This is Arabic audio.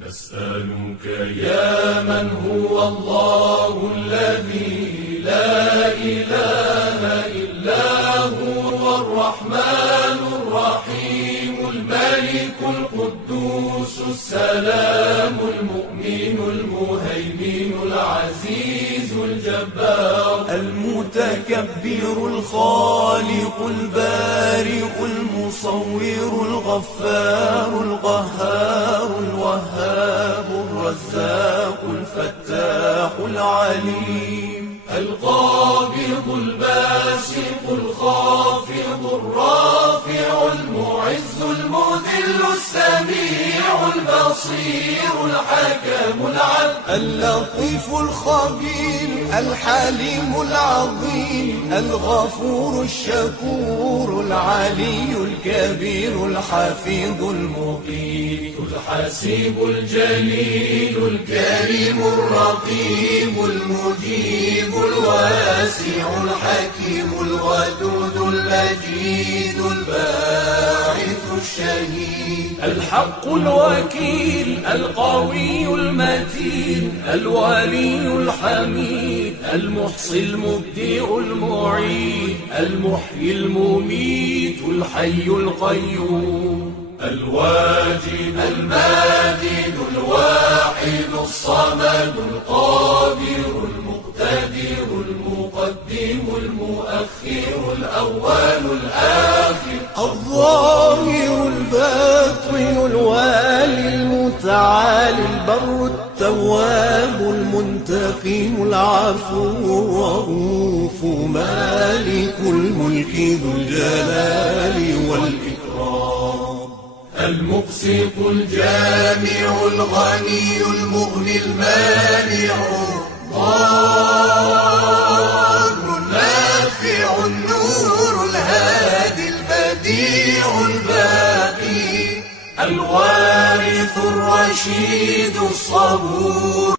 نسألك يا من هو الله الذي لا إله إلا هو الرحمن الرحيم الملك القدوس السلام المؤمن المهيمن العزيز الجبار المتكبر الخالق البارئ المصور الغفار القهار الوهاب الرزاق الفتاح العليم القابض الباسط الخافض الرافع المعز المذل السميع البصير الحكم العدل اللطيف الخبير الحليم العظيم الغفور الشكور العلي الكبير الحفيظ المقيت الحسيب الجليل الكريم الرقيب المجيب الواسع الحكيم الودود المجيد الباعث الشهيد الحق الوكيل القوي المتين الولي الحميد المحصي المبدئ المعيد المحيي المميت الحي القيوم الواجد الماجد الواحد الصمد القادر المقتدر المقدم المؤخر الأول الآخر الظاهر الباطن الوالي المتعالي البر التواب المنتقم العفو الرؤوف مالك الملك ذو الجلال والإكرام المقسط الجامع الغني المغني المانع الضار النافع النور الهادي البديع الباقي الوارث الرشيد الصبور